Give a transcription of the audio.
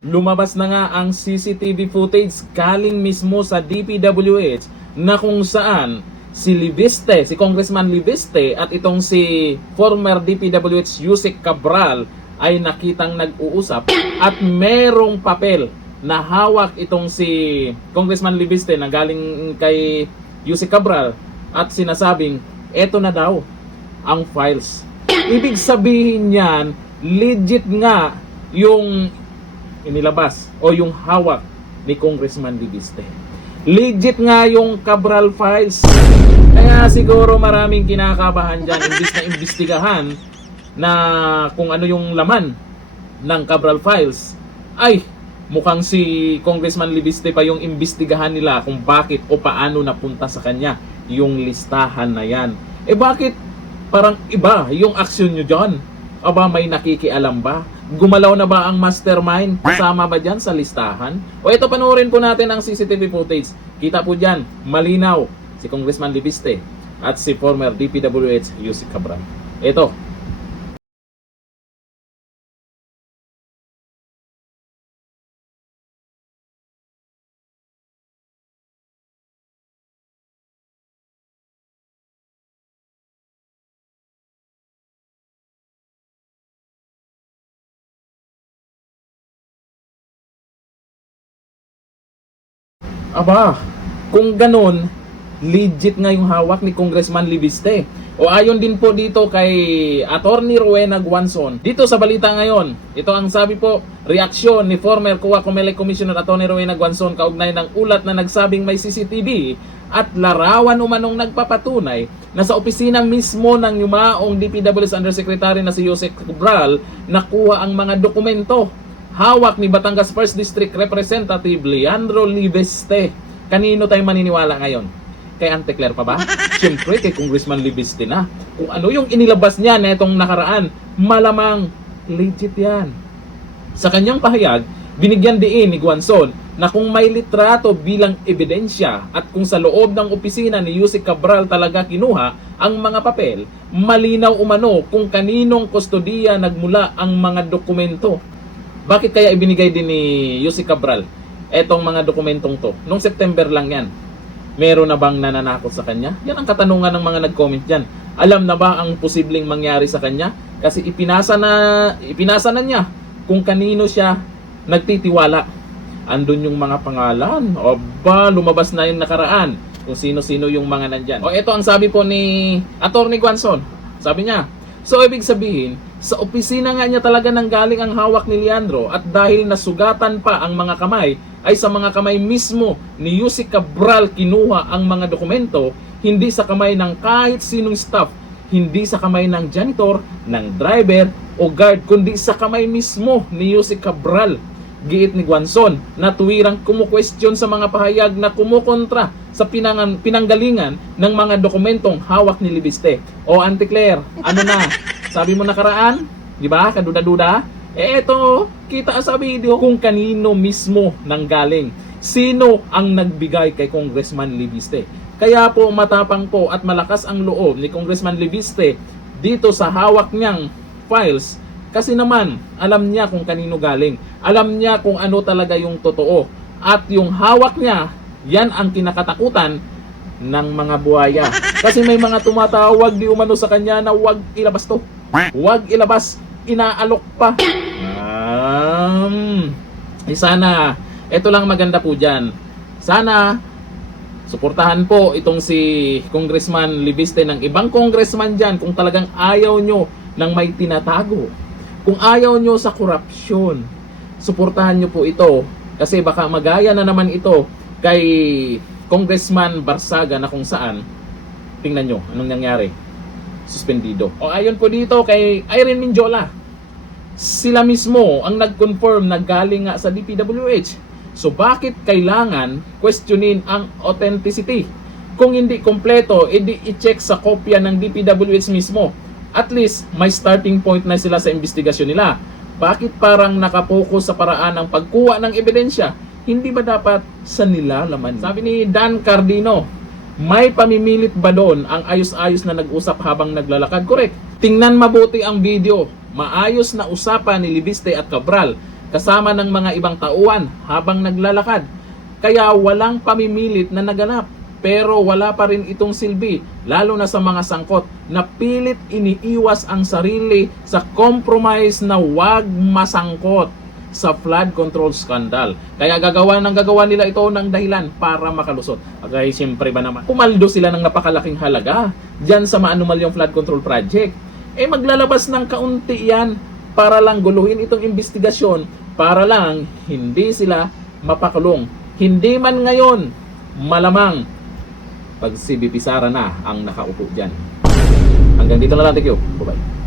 Lumabas na nga ang CCTV footage galing mismo sa DPWH na kung saan si Libiste, si Congressman Libiste at itong si former DPWH Yusek Cabral ay nakitang nag-uusap at merong papel na hawak itong si Congressman Libiste na galing kay Yusek Cabral at sinasabing eto na daw ang files. Ibig sabihin niyan, legit nga yung inilabas o yung hawak ni Congressman Libiste. Legit nga yung Cabral files. Kaya siguro maraming kinakabahan dyan imbis na imbestigahan na kung ano yung laman ng Cabral files, ay mukhang si Congressman Libiste pa yung imbestigahan nila kung bakit o paano napunta sa kanya yung listahan na yan. Eh bakit parang iba yung aksyon nyo dyan? Aba, may nakikialam ba? Gumalaw na ba ang mastermind? Kasama ba dyan sa listahan? O ito, panoorin po natin ang CCTV footage. Kita po dyan, malinaw si Congressman Libiste at si former DPWH Yusek Cabral. Ito. Aba, kung ganon, legit nga yung hawak ni Congressman Libiste. O ayon din po dito kay Attorney Rowena Guanzon. Dito sa balita ngayon, ito ang sabi po, reaksyon ni former COA Comelec Commissioner Attorney Rowena Guanzon kaugnay ng ulat na nagsabing may CCTV at larawan umanong nagpapatunay na sa opisina mismo ng yumaong DPWH Undersecretary na si Yusek Cabral nakuha ang mga dokumento. Hawak ni Batangas 1st District Representative Leandro Libiste. Kanino tayo maniniwala ngayon? Kay Ante Claire pa ba? Siyempre kay Congressman Libiste na. Kung ano yung inilabas niya na itong nakaraan, malamang legit yan. Sa kanyang pahayag, binigyan diin ni Guanzon na kung may litrato bilang ebidensya at kung sa loob ng opisina ni Yusek Cabral talaga kinuha ang mga papel, malinaw umano kung kaninong kustodiya nagmula ang mga dokumento. Bakit kaya ibinigay din ni Yusek Cabral etong mga dokumentong to? Noong September lang yan. Meron na bang nananakot sa kanya? Yan ang katanungan ng mga nag-comment dyan. Alam na ba ang posibleng mangyari sa kanya? Kasi ipinasa na niya kung kanino siya nagtitiwala. Andun yung mga pangalan. Aba, lumabas na yung nakaraan kung sino-sino yung mga nandyan. O ito ang sabi po ni Attorney Guanzon. Sabi niya, so ibig sabihin, sa opisina nga niya talaga nanggaling ang hawak ni Leandro at dahil nasugatan pa ang mga kamay, ay sa mga kamay mismo ni Yusek Cabral kinuha ang mga dokumento, hindi sa kamay ng kahit sinong staff, hindi sa kamay ng janitor, ng driver o guard, kundi sa kamay mismo ni Yusek Cabral. Giit ni Guanzon na tuwirang kumukwestiyon sa mga pahayag na kumukontra sa pinanggalingan ng mga dokumentong hawak ni Libiste. O Ante Claire, ano na? Sabi mo nakaraan, di ba? Kaduda-duda. Eto, kita sa video kung kanino mismo nanggaling. Sino ang nagbigay kay Congressman Libiste. Kaya po matapang po at malakas ang loob ni Congressman Libiste dito sa hawak niyang files. Kasi naman, alam niya kung kanino galing. Alam niya kung ano talaga yung totoo. At yung hawak niya, yan ang kinakatakutan ng mga buhaya. Kasi may mga tumatawag di umano sa kanya na wag ilabas to. Wag ilabas. Inaalok pa. Sana, ito lang maganda po dyan. Sana, suportahan po itong si Congressman Libiste ng ibang congressman dyan kung talagang ayaw nyo ng may tinatago. Kung ayaw nyo sa korupsyon, suportahan nyo po ito kasi baka magaya na naman ito kay Congressman Barsaga na kung saan, tingnan nyo anong nangyari, suspendido. O ayon po dito kay Irene Minjola, sila mismo ang nag-confirm na galing nga sa DPWH. So bakit kailangan questionin ang authenticity? Kung hindi kompleto, edi i-check sa kopya ng DPWH mismo. At least, may starting point na sila sa investigasyon nila. Bakit parang nakapokus sa paraan ng pagkuha ng ebidensya? Hindi ba dapat sa nilalaman? Sabi ni Dan Cardino, may pamimilit ba doon ang ayos-ayos na nag-usap habang naglalakad? Correct. Tingnan mabuti ang video. Maayos na usapan ni Libiste at Cabral. kasama ng mga ibang tauhan habang naglalakad. Kaya walang pamimilit na naganap. Pero wala pa rin itong silbi, lalo na sa mga sangkot na pilit iniiwas ang sarili sa compromise na wag masangkot sa flood control scandal. Kaya gagawa nila ito ng dahilan para makalusot. Okay, siyempre ba naman, pumaldo sila ng napakalaking halaga dyan sa maanumalyang flood control project. Maglalabas ng kaunti yan para lang guluhin itong investigasyon, para lang hindi sila mapakulong. Hindi man ngayon, malamang pag si BP Sara na ang nakaupo dyan. Hanggang dito na lang. Thank you. Bye-bye.